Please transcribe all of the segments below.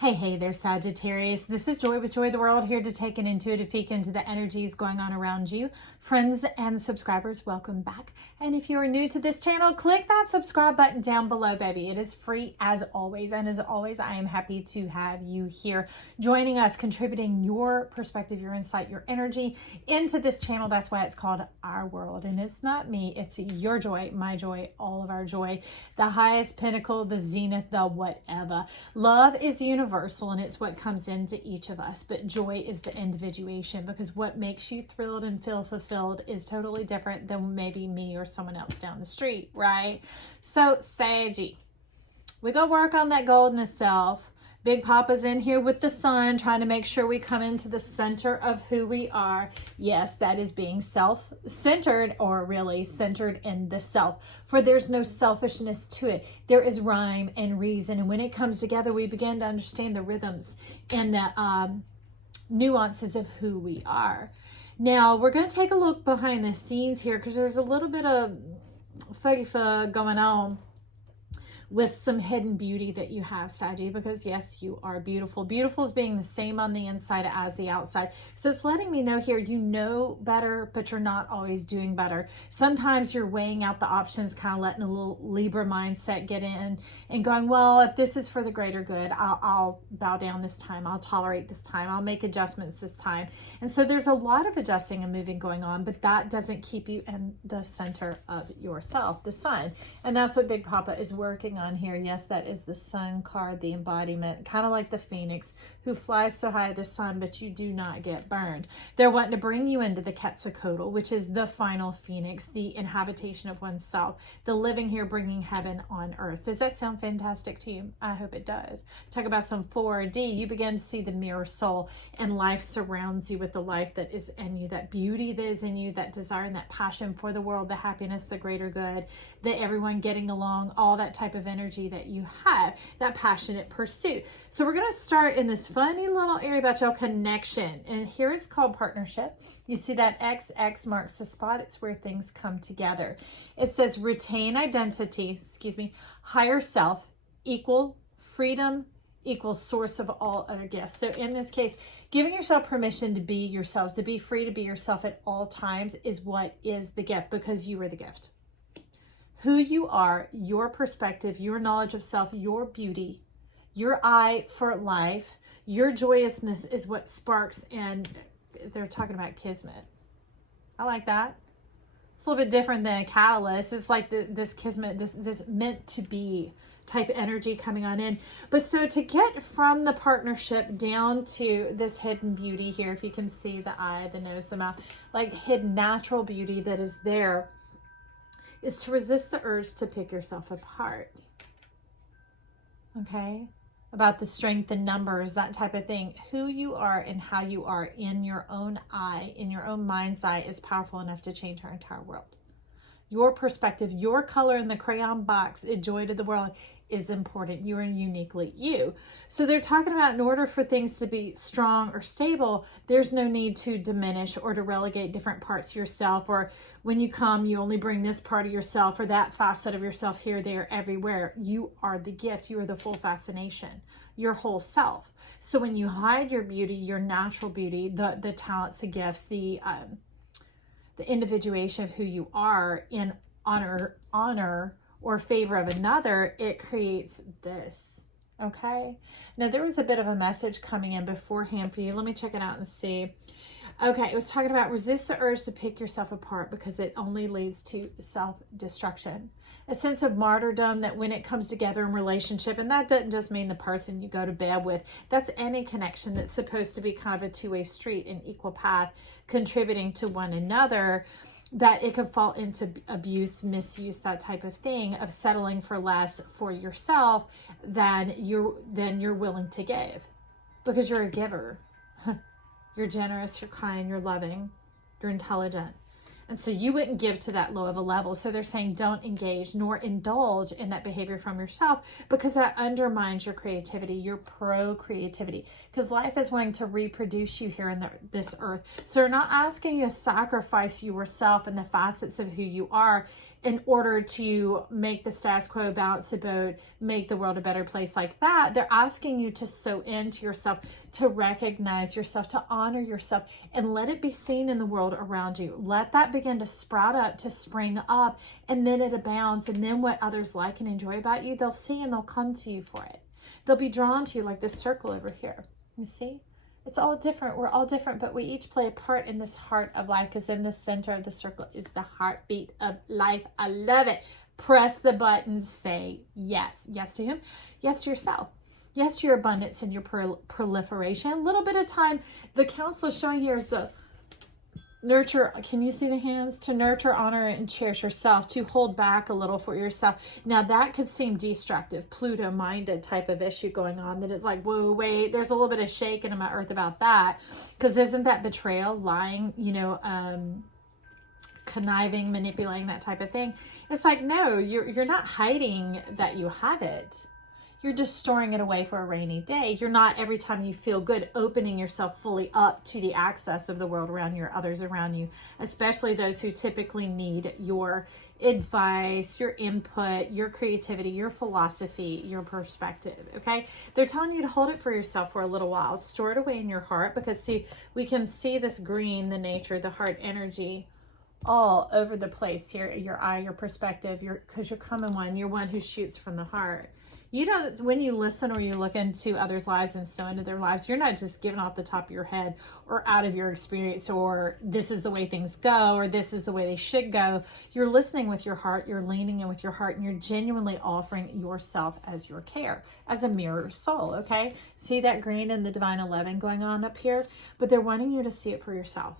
Hey there, Sagittarius. This is Joy with Joy of the World, here to take an intuitive peek into the energies going on around you. Friends and subscribers, welcome back. And if you are new to this channel, click that subscribe button down below, baby. It is free as always. And as always, I am happy to have you here joining us, contributing your perspective, your insight, your energy into this channel. That's why it's called Our World. And it's not me, it's your joy, my joy, all of our joy, the highest pinnacle, the zenith, the whatever. Love is universal. And it's what comes into each of us, but joy is the individuation, because what makes you thrilled and feel fulfilled is totally different than maybe me or someone else down the street, right? So Saggy, we go work on that golden self. Big Papa's in here with the sun, trying to make sure we come into the center of who we are. Yes, that is being self-centered, or really centered in the self. For there's no selfishness to it. There is rhyme and reason. And when it comes together, we begin to understand the rhythms and the nuances of who we are. Now, we're going to take a look behind the scenes here, because there's a little bit of fuggy fug going on with some hidden beauty that you have, Saggy, because yes, you are beautiful. Beautiful is being the same on the inside as the outside. So it's letting me know here, you know better, but you're not always doing better. Sometimes you're weighing out the options, kind of letting a little Libra mindset get in and going, well, if this is for the greater good, I'll bow down this time. I'll tolerate this time. I'll make adjustments this time. And so there's a lot of adjusting and moving going on, but that doesn't keep you in the center of yourself, the sun. And that's what Big Papa is working on here. Yes, that is the sun card, the embodiment, kind of like the phoenix who flies so high the sun, but you do not get burned. They're wanting to bring you into the Quetzalcoatl, which is the final phoenix, the inhabitation of oneself, the living here, bringing heaven on earth. Does that sound fantastic to you? I hope it does. Talk about some 4D. You begin to see the mirror soul, and life surrounds you with the life that is in you, that beauty that is in you, that desire and that passion for the world, the happiness, the greater good, the everyone getting along, all that type of energy that you have, that passionate pursuit. So we're going to start in this funny little area about your connection, and here it's called partnership. You see that XX marks the spot. It's where things come together. It says retain identity, higher self, equal freedom, equal source of all other gifts. So in this case, giving yourself permission to be yourselves, to be free to be yourself at all times, is what is the gift, because you are the gift. Who you are, your perspective, your knowledge of self, your beauty, your eye for life, your joyousness is what sparks, and they're talking about kismet. I like that. It's a little bit different than a catalyst. It's like this kismet, this meant to be type energy coming on in. But so to get from the partnership down to this hidden beauty here, if you can see the eye, the nose, the mouth, like hidden natural beauty that is there, is to resist the urge to pick yourself apart. Okay? About the strength in numbers, that type of thing. Who you are and how you are in your own eye, in your own mind's eye, is powerful enough to change our entire world. Your perspective, your color in the crayon box, a joy to the world, is important. You are uniquely you. So they're talking about, in order for things to be strong or stable, there's no need to diminish or to relegate different parts of yourself, or when you come, you only bring this part of yourself or that facet of yourself here, there, everywhere. You are the gift. You are the full fascination, your whole self. So when you hide your beauty, your natural beauty, the talents, the gifts, the individuation of who you are in honor or favor of another, it creates this. Okay. Now there was a bit of a message coming in beforehand for you. Let me check it out and see. Okay. It was talking about resist the urge to pick yourself apart, because it only leads to self-destruction. A sense of martyrdom that when it comes together in relationship, and that doesn't just mean the person you go to bed with, that's any connection that's supposed to be kind of a two-way street, an equal path, contributing to one another, that it could fall into abuse, misuse, that type of thing, of settling for less for yourself than you're willing to give, because you're a giver. You're generous, you're kind, you're loving, you're intelligent. And so you wouldn't give to that low of a level. So they're saying don't engage nor indulge in that behavior from yourself, because that undermines your creativity, your pro-creativity, because life is wanting to reproduce you here in this earth. So they're not asking you to sacrifice yourself and the facets of who you are. in order to make the status quo, balance the boat, make the world a better place like that. They're asking you to sow into yourself, to recognize yourself, to honor yourself, and let it be seen in the world around you. Let that begin to sprout up, to spring up, and then it abounds. And then what others like and enjoy about you, they'll see and they'll come to you for it. They'll be drawn to you like this circle over here. You see? It's all different. We're all different, but we each play a part in this heart of life, because in the center of the circle is the heartbeat of life. I love it. Press the button. Say yes. Yes to whom? Yes to yourself. Yes to your abundance and your proliferation. A little bit of time. The counsel is showing here is to nurture. Can you see the hands? To nurture, honor, and cherish yourself, to hold back a little for yourself. Now that could seem destructive, Pluto-minded type of issue going on, that it's like, whoa, wait, there's a little bit of shaking in my earth about that, because isn't that betrayal, lying, conniving, manipulating, that type of thing? It's like, no, you're not hiding that you have it. You're just storing it away for a rainy day. You're not, every time you feel good, opening yourself fully up to the access of the world around you, or others around you, especially those who typically need your advice, your input, your creativity, your philosophy, your perspective, okay? They're telling you to hold it for yourself for a little while. Store it away in your heart, because see, we can see this green, the nature, the heart energy, all over the place here. Your eye, your perspective, because you're coming one. You're one who shoots from the heart. You don't, when you listen or you look into others' lives and so into their lives, you're not just giving off the top of your head or out of your experience, or this is the way things go, or this is the way they should go. You're listening with your heart, you're leaning in with your heart, and you're genuinely offering yourself as your care, as a mirror soul, okay? See that green in the Divine 11 going on up here? But they're wanting you to see it for yourself,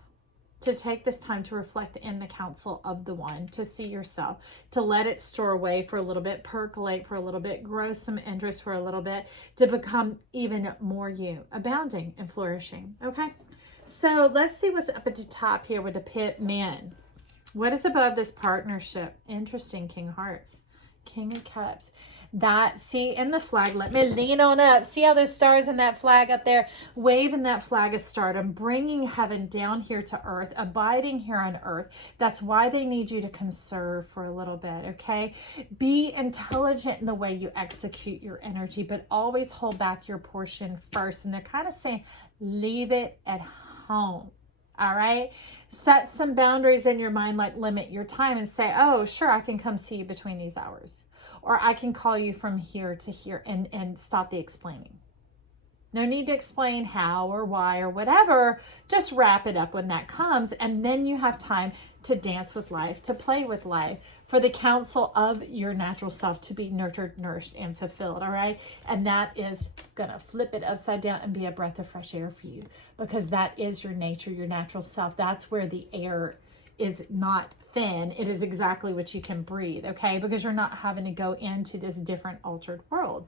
to take this time to reflect in the counsel of the one, to see yourself, to let it store away for a little bit, percolate for a little bit, grow some interest for a little bit, to become even more you, abounding and flourishing. Okay, so let's see what's up at the top here with the pit men. What is above this partnership? Interesting. King of Hearts, King of Cups. That, see, in the flag, let me lean on up. See how those stars in that flag up there? Waving that flag of stardom, bringing heaven down here to earth, abiding here on earth. That's why they need you to conserve for a little bit, okay? Be intelligent in the way you execute your energy, but always hold back your portion first. And they're kind of saying, leave it at home. All right. Set some boundaries in your mind, like limit your time and say, oh, sure, I can come see you between these hours. Or I can call you from here to here, and stop the explaining. No need to explain how or why or whatever. Just wrap it up when that comes. And then you have time to dance with life, to play with life, for the counsel of your natural self to be nurtured, nourished, and fulfilled. All right. And that is going to flip it upside down and be a breath of fresh air for you, because that is your nature, your natural self. That's where the air is not thin. It is exactly what you can breathe. Okay. Because you're not having to go into this different altered world.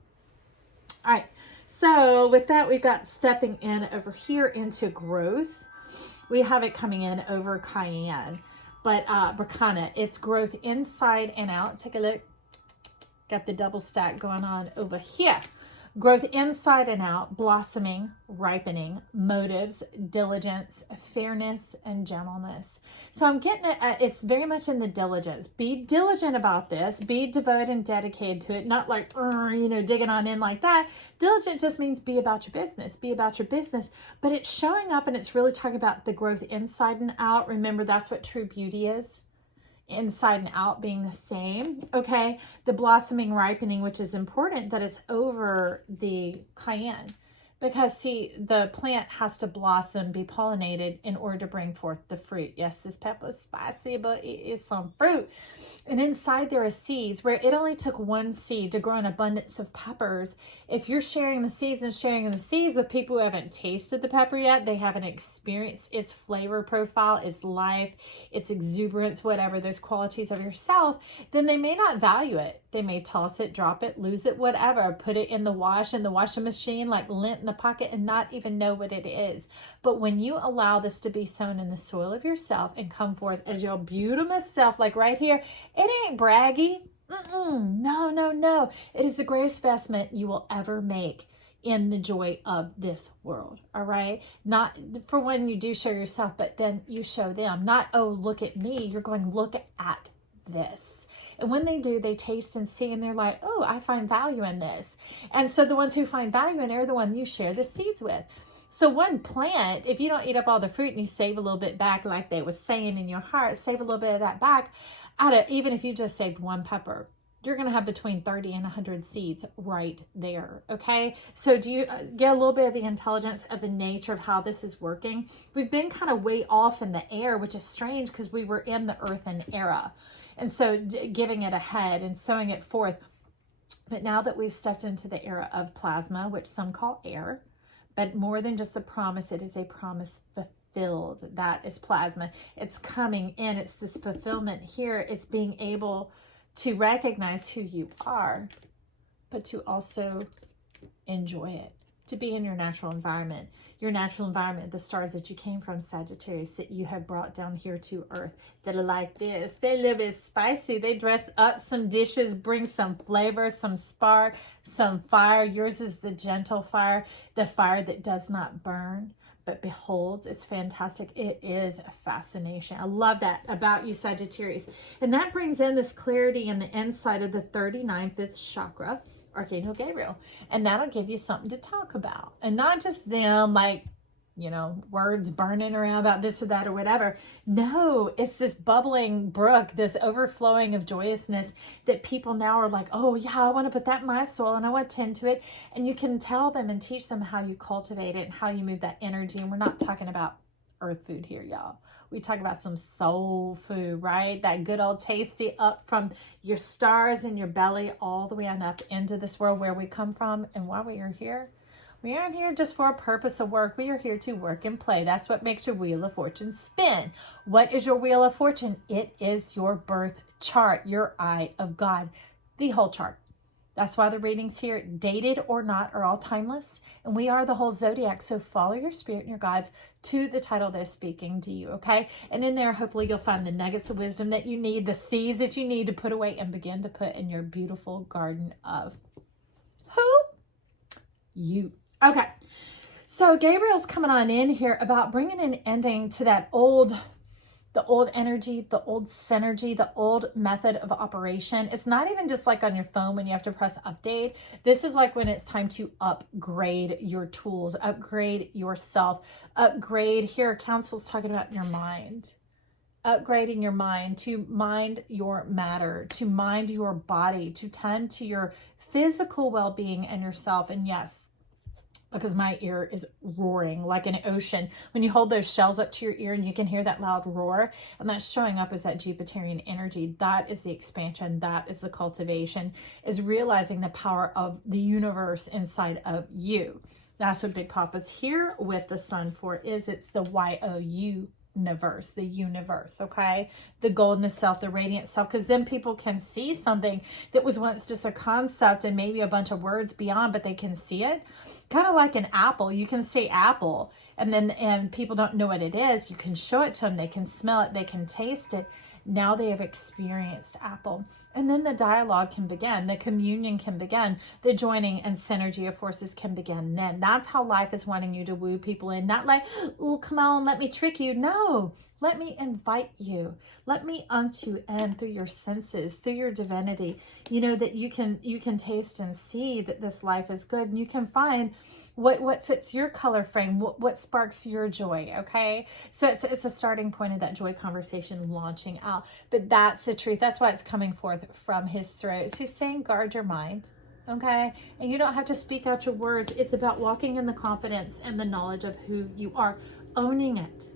All right. So with that, we've got stepping in over here into growth. We have it coming in over Cayenne, but Bracana, it's growth inside and out. Take a look. Got the double stack going on over here. Growth inside and out, blossoming, ripening, motives, diligence, fairness, and gentleness. So I'm getting it. It's very much in the diligence. Be diligent about this. Be devoted and dedicated to it. Not like, digging on in like that. Diligent just means be about your business. Be about your business. But it's showing up, and it's really talking about the growth inside and out. Remember, that's what true beauty is. Inside and out being the same. Okay. The blossoming, ripening, which is important that it's over the cayenne, because see, the plant has to blossom, be pollinated in order to bring forth the fruit. Yes, this pepper is spicy, but it is some fruit. And inside there are seeds, where it only took one seed to grow an abundance of peppers. If you're sharing the seeds and sharing the seeds with people who haven't tasted the pepper yet, they haven't experienced its flavor profile, its life, its exuberance, whatever, those qualities of yourself, then they may not value it. They may toss it, drop it, lose it, whatever, put it in the washing machine like lint in the pocket, and not even know what it is. But when you allow this to be sown in the soil of yourself and come forth as your beautiful self, like right here, it ain't braggy. No. It is the greatest investment you will ever make in the joy of this world. All right. Not for when you do show yourself, but then you show them. Not, oh, look at me. You're going, look at this. And when they do, they taste and see, and they're like, oh, I find value in this. And so the ones who find value in it are the one you share the seeds with. So one plant, if you don't eat up all the fruit and you save a little bit back, like they was saying in your heart, save a little bit of that back, even if you just saved one pepper, you're going to have between 30 and 100 seeds right there. Okay. So do you get a little bit of the intelligence of the nature of how this is working? We've been kind of way off in the air, which is strange because we were in the earthen era. And so giving it a head and sowing it forth. But now that we've stepped into the era of plasma, which some call air, but more than just a promise, it is a promise fulfilled. That is plasma. It's coming in. It's this fulfillment here. It's being able to recognize who you are, but to also enjoy it, to be in your natural environment. Your natural environment, the stars that you came from, Sagittarius, that you have brought down here to earth, that are like this. They're a little bit spicy. They dress up some dishes, bring some flavor, some spark, some fire. Yours is the gentle fire, the fire that does not burn, but beholds. It's fantastic. It is a fascination. I love that about you, Sagittarius. And that brings in this clarity in the inside of the 39th chakra, Archangel Gabriel. And that'll give you something to talk about. And not just them, like, you know, words burning around about this or that or whatever. No, it's this bubbling brook, this overflowing of joyousness that people now are like, oh yeah, I want to put that in my soul and I want to tend to it. And you can tell them and teach them how you cultivate it and how you move that energy. And we're not talking about earth food here, y'all. We talk about some soul food, right? That good old tasty up from your stars in your belly all the way on up into this world where we come from and why we are here. We aren't here just for a purpose of work. We are here to work and play. That's what makes your Wheel of Fortune spin. What is your Wheel of Fortune? It is your birth chart, your eye of God, the whole chart. That's why the readings here, dated or not, are all timeless. And we are the whole zodiac. So follow your spirit and your guides to the title they're speaking to you, okay? And in there, hopefully you'll find the nuggets of wisdom that you need, the seeds that you need to put away and begin to put in your beautiful garden of who? You. Okay. So Gabriel's coming on in here about bringing an ending to that the old energy, the old synergy, the old method of operation. It's not even just like on your phone when you have to press update. This is like when it's time to upgrade your tools, upgrade yourself, upgrade. Here, counsel's talking about your mind. Upgrading your mind, to mind your matter, to mind your body, to tend to your physical well-being and yourself. And yes, because my ear is roaring like an ocean. When you hold those shells up to your ear and you can hear that loud roar, and that's showing up as that Jupiterian energy. That is the expansion. That is the cultivation, is realizing the power of the universe inside of you. That's what Big Papa's here with the sun for, is it's the YOU universe, the universe, okay? The golden self, the radiant self, because then people can see something that was once just a concept and maybe a bunch of words beyond, but they can see it. Kind of like an apple. You can say apple and people don't know what it is. You can show it to them. They can smell it. They can taste it. Now they have experienced apple. And then the dialogue can begin. The communion can begin. The joining and synergy of forces can begin then. That's how life is wanting you to woo people in. Not like, oh, come on, let me trick you. No, let me invite you. Let me unct you in through your senses, through your divinity. You know, that you can taste and see that this life is good. And you can find what fits your color frame, what sparks your joy, okay? So it's a starting point of that joy conversation launching out. But that's the truth. That's why it's coming forth from his throat. So he's saying, guard your mind, okay? And you don't have to speak out your words. It's about walking in the confidence and the knowledge of who you are, owning it,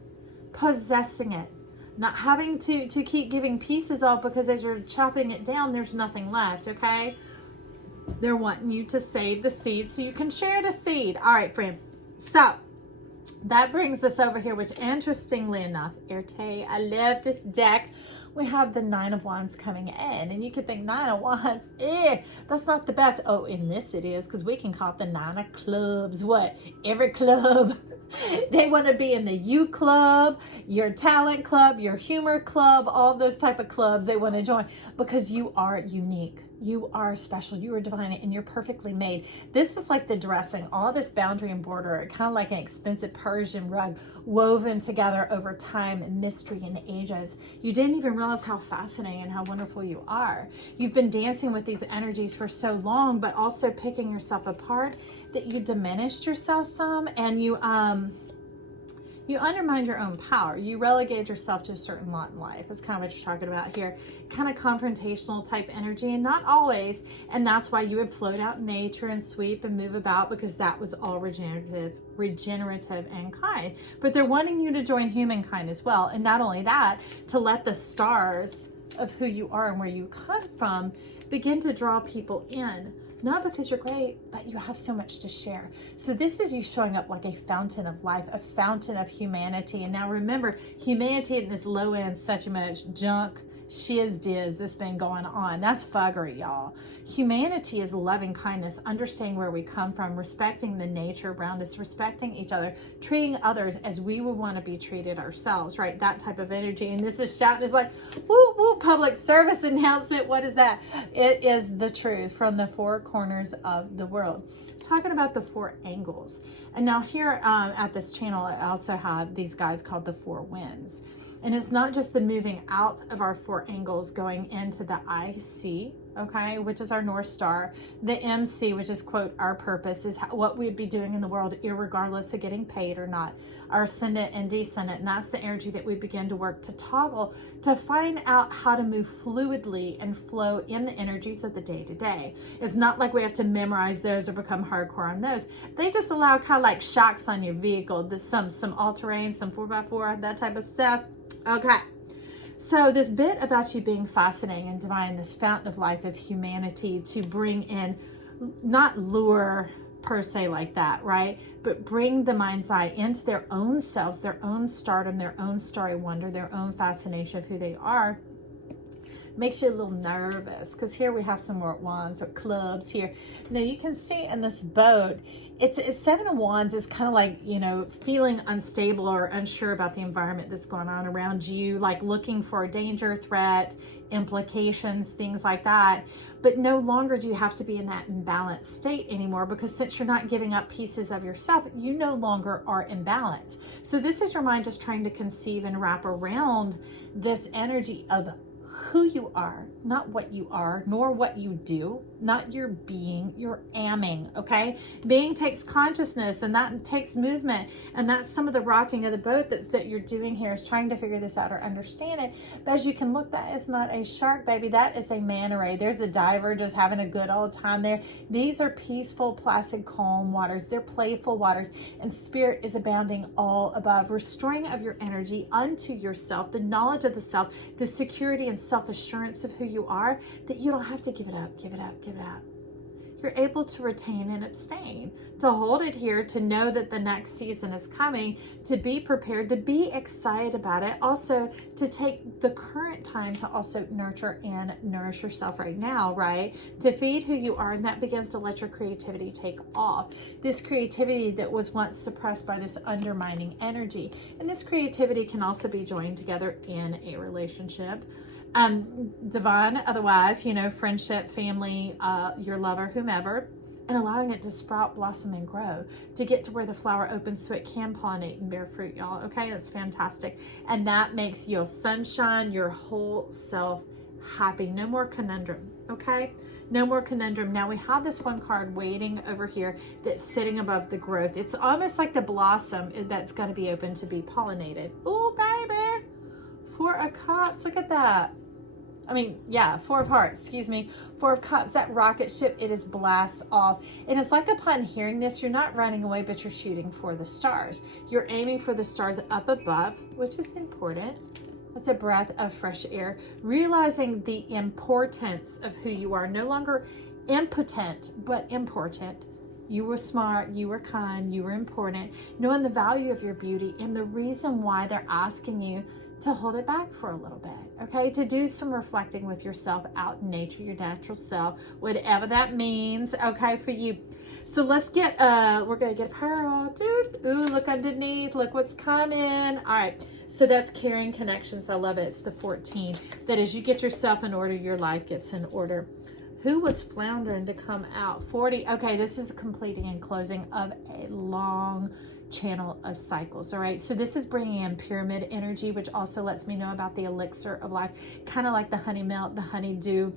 possessing it, not having to keep giving pieces off, because as you're chopping it down, there's nothing left, okay? They're wanting you to save the seed so you can share the seed. All right, friend. So that brings us over here, which interestingly enough, Erte, I love this deck. We have the 9 of Wands coming in, and you could think 9 of Wands, that's not the best. Oh, in this it is, because we can call it the 9 of Clubs. What? Every club. They want to be in the U club, your talent club, your humor club, all those type of clubs they want to join, because you are unique. You are special. You are divine, and you're perfectly made. This is like the dressing, all this boundary and border, kind of like an expensive Persian rug woven together over time and mystery and ages. You didn't even realize how fascinating and how wonderful you are. You've been dancing with these energies for so long, but also picking yourself apart that you diminished yourself some, and you undermined your own power. You relegated yourself to a certain lot in life. That's kind of what you're talking about here. Kind of confrontational type energy, and not always. And that's why you would float out in nature and sweep and move about, because that was all regenerative and kind. But they're wanting you to join humankind as well. And not only that, to let the stars of who you are and where you come from begin to draw people in. Not because you're great, but you have so much to share. So this is you showing up like a fountain of life, a fountain of humanity. And now remember, humanity in this low end, such much junk, shiz diz that's been going on. That's fuggery, y'all. Humanity is loving kindness, understanding where we come from, respecting the nature around us, respecting each other, treating others as we would want to be treated ourselves, right? That type of energy. And this is shouting, it's like, woo, woo, public service announcement. What is that? It is the truth from the four corners of the world. Talking about the four angles. And now here at this channel, I also have these guys called the four winds. And it's not just the moving out of our four angles going into the IC, okay, which is our North Star. The MC, which is, quote, our purpose, is what we'd be doing in the world, irregardless of getting paid or not. Our ascendant and descendant. And that's the energy that we begin to work to toggle to find out how to move fluidly and flow in the energies of the day to day. It's not like we have to memorize those or become hardcore on those. They just allow kind of like shocks on your vehicle. There's some all-terrain, some 4x4, that type of stuff. Okay, so this bit about you being fascinating and divine, this fountain of life of humanity, to bring in, not lure per se like that, right? But bring the mind's eye into their own selves, their own stardom, their own starry wonder, their own fascination of who they are. Makes you a little nervous, because here we have some more wands or clubs here. Now you can see in this boat, it's Seven of Wands is kind of like, you know, feeling unstable or unsure about the environment that's going on around you, like looking for a danger, threat, implications, things like that. But no longer do you have to be in that imbalanced state anymore, because since you're not giving up pieces of yourself, you no longer are in balance. So this is your mind just trying to conceive and wrap around this energy of who you are, not what you are, nor what you do, not your being, your amming, okay? Being takes consciousness, and that takes movement, and that's some of the rocking of the boat that you're doing here, is trying to figure this out or understand it. But as you can look, that is not a shark, baby. That is a manta ray. There's a diver just having a good old time there. These are peaceful, placid, calm waters. They're playful waters, and spirit is abounding all above. Restoring of your energy unto yourself, the knowledge of the self, the security and self-assurance of who you are, that you don't have to give it up, give it up, give it up. You're able to retain and abstain, to hold it here, to know that the next season is coming, to be prepared, to be excited about it, also to take the current time to also nurture and nourish yourself right now, right? To feed who you are, and that begins to let your creativity take off. This creativity that was once suppressed by this undermining energy. And this creativity can also be joined together in a relationship. Divine, otherwise, you know, friendship, family, your lover, whomever, and allowing it to sprout, blossom, and grow to get to where the flower opens so it can pollinate and bear fruit, y'all. Okay, that's fantastic. And that makes your sunshine, your whole self happy. No more conundrum, okay? No more conundrum. Now we have this one card waiting over here that's sitting above the growth. It's almost like the blossom that's going to be open to be pollinated. Oh, baby. Four of Cups. Look at that. I mean, yeah, Four of Hearts, excuse me. Four of Cups, that rocket ship, it is blast off. And it's like upon hearing this, you're not running away, but you're shooting for the stars. You're aiming for the stars up above, which is important. That's a breath of fresh air. Realizing the importance of who you are. No longer impotent, but important. You were smart, you were kind, you were important. Knowing the value of your beauty and the reason why they're asking you to hold it back for a little bit, okay? To do some reflecting with yourself out in nature, your natural self, whatever that means, okay, for you. So let's get, we're gonna get a pearl, dude. Ooh, look underneath, look what's coming. All right, so that's carrying connections. I love it. It's the 14. That as you get yourself in order, your life gets in order. Who was floundering to come out? 40. Okay, this is completing and closing of a long channel of cycles. All right, so this is bringing in pyramid energy, which also lets me know about the elixir of life, kind of like the honey melt, the honeydew,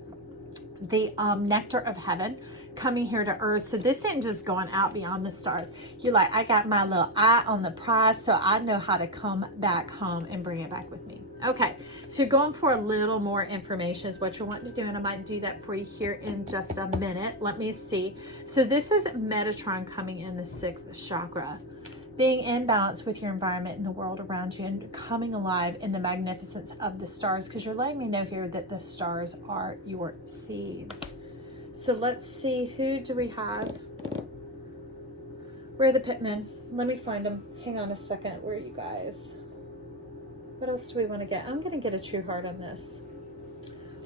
the nectar of heaven coming here to earth. So this isn't just going out beyond the stars. You're like, I got my little eye on the prize, so I know how to come back home and bring it back with me. Okay, so you're going for a little more information is what you're wanting to do, and I might do that for you here in just a minute. Let me see. So this is Metatron coming in the 6th chakra, being in balance with your environment and the world around you, and coming alive in the magnificence of the stars, because you're letting me know here that the stars are your seeds. So let's see, who do we have? Where are the pitmen? Let me find them. Hang on a second. Where are you guys? What else do we want to get? I'm going to get a true heart on this.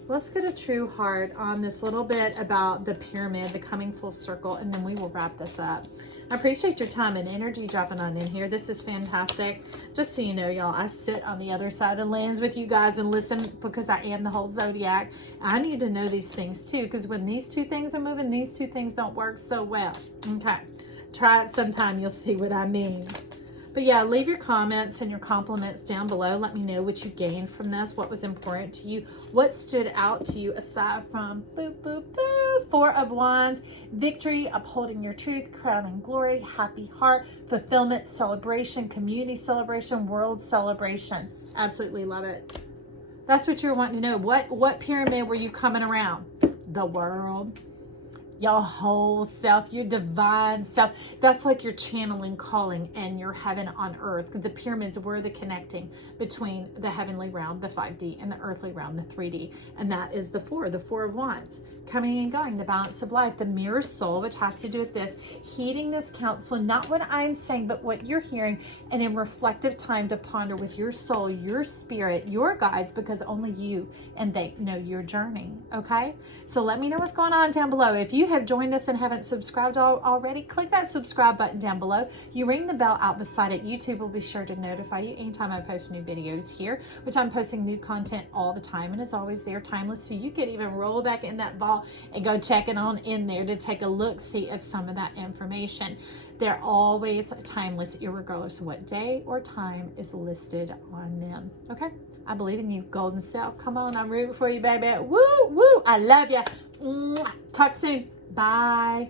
Let's get a true heart on this little bit about the pyramid, the coming full circle, and then we will wrap this up. I appreciate your time and energy dropping on in here. This is fantastic. Just so you know, y'all, I sit on the other side of the lens with you guys and listen because I am the whole zodiac. I need to know these things too, because when these two things are moving, these two things don't work so well. Okay, try it sometime. You'll see what I mean. But yeah, leave your comments and your compliments down below. Let me know what you gained from this, what was important to you, what stood out to you aside from boop, boop, boop, 4 of Wands, victory, upholding your truth, crowning glory, happy heart, fulfillment, celebration, community celebration, world celebration. Absolutely love it. That's what you're wanting to know. What pyramid were you coming around? The world. Your whole self, your divine self. That's like your channeling, calling, and your heaven on earth. The pyramids were the connecting between the heavenly realm, the 5D, and the earthly realm, the 3D. And that is the 4 of Wands. Coming and going, the balance of life, the mirror soul, which has to do with this, heeding this counsel, not what I'm saying, but what you're hearing, and in reflective time to ponder with your soul, your spirit, your guides, because only you and they know your journey. Okay, so let me know what's going on down below. If you have joined us and haven't subscribed already, click that subscribe button down below. You ring the bell out beside it. YouTube will be sure to notify you anytime I post new videos here, which I'm posting new content all the time, and as always, they're timeless, so you can even roll back in that vault and go check it on in there to take a look, see at some of that information. They're always timeless, irregardless of what day or time is listed on them. Okay, I believe in you, golden self. Come on, I'm rooting for you, baby. Woo woo, I love you. Talk soon. Bye.